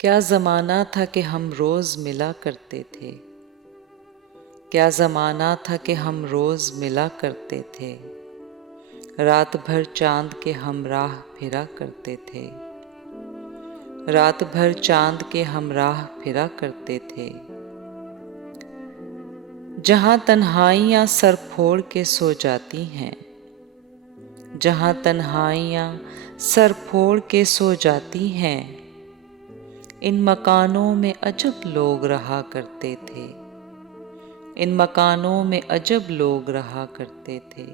क्या ज़माना था कि हम रोज़ मिला करते थे। क्या ज़माना था कि हम रोज़ मिला करते थे। रात भर चाँद के हम राह फिरा करते थे। रात भर चाँद के हम राह फिरा करते थे। जहाँ तन्हाइयाँ सर फोड़ के सो जाती हैं, जहाँ तन्हाइयाँ सर फोड़ के सो जाती हैं, इन मकानों में अजब लोग रहा करते थे। इन मकानों में अजब लोग रहा करते थे।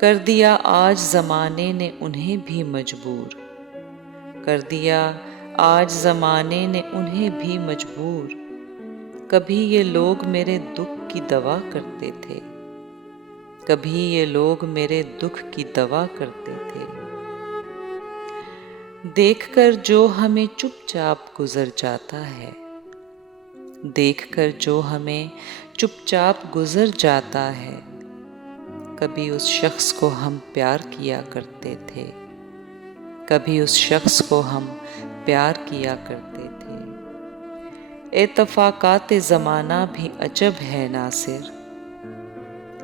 कर दिया आज ज़माने ने उन्हें भी मजबूर। कर दिया आज ज़माने ने उन्हें भी मजबूर। कभी ये लोग मेरे दुख की दवा करते थे। कभी ये लोग मेरे दुख की दवा करते थे। देखकर जो हमें चुपचाप गुजर जाता है, देखकर जो हमें चुपचाप गुजर जाता है, कभी उस शख्स को हम प्यार किया करते थे। कभी उस शख्स को हम प्यार किया करते थे। इत्तफ़ाक़ात ज़माना भी अजब है नासिर।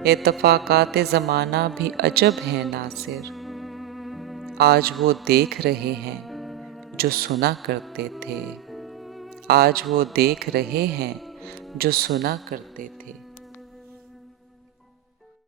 इत्तफ़ाक़ात ज़माना भी अजब है नासिर। आज वो देख रहे हैं जो सुना करते थे। आज वो देख रहे हैं जो सुना करते थे।